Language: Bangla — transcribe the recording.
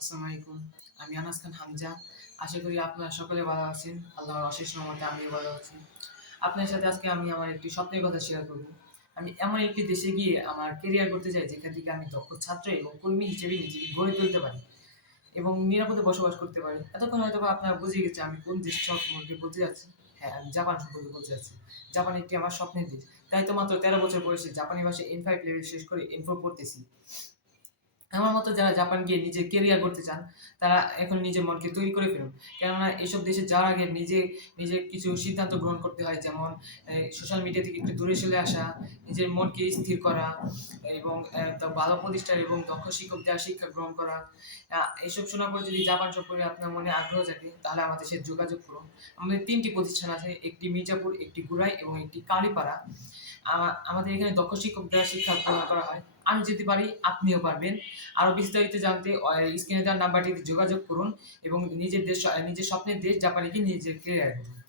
আসসালামু আলাইকুম। আমি আনাস খান হামজা। আশা করি আপনারা সকলে ভালো আছেন। আল্লাহর অশেষ রহমতে আমিও ভালো আছি। আপনার সাথে আজকে আমি আমার একটি স্বপ্নের কথা শেয়ার করব। আমি এমন একটি দেশে গিয়ে আমার কেরিয়ার করতে চাই যেখান থেকে আমি দক্ষ ছাত্র এবং কর্মী হিসেবে নিজেকে গড়ে তুলতে পারি এবং নিরাপদে বসবাস করতে পারি। এতক্ষণ হয়তোবা আপনারা বুঝে গেছেন আমি কোন দেশ সম্পর্কে বলতে যাচ্ছি। হ্যাঁ, আমি জাপান সম্পর্কে বলতে যাচ্ছি। জাপান একটি আমার স্বপ্নের দেশ। তাই তো মাত্র 13 বছর বয়সে জাপানি ভাষায় N5 লেভেল শেষ করে N4 পড়তেছি। আমার মতো যারা জাপান গিয়ে নিজের কেরিয়ার করতে চান, তারা এখন নিজের মনকে তৈরি করে ফেলুন। কেননা এসব দেশে যাওয়ার আগে নিজে কিছু সিদ্ধান্ত গ্রহণ করতে হয়। যেমন সোশ্যাল মিডিয়া থেকে একটু দূরে সরে আসা, নিজের মনকে স্থির করা এবং ভালো প্রতিষ্ঠান এবং দক্ষ শিক্ষক দেওয়া শিক্ষা গ্রহণ করা। এসব শোনার পর যদি জাপান সম্পর্কে আপনার মনে আগ্রহ জাগে, তাহলে আমাদের সাথে যোগাযোগ করুন। আমাদের ৩ টি প্রতিষ্ঠান আছে। একটি মির্জাপুর, একটি গুরাই এবং একটি কালীপাড়া। আমাদের এখানে দক্ষ শিক্ষক দ্বারা শিক্ষা প্রদান করা হয়। আমি যদি পারি, আপনিও পারবেন। আরো বিস্তারিত জানতে স্ক্রিনে দেওয়া নাম্বারটিতে যোগাযোগ করুন এবং নিজের স্বপ্নের দেশ জাপানে গিয়ে নিজের কেরিয়ার গড়ুন।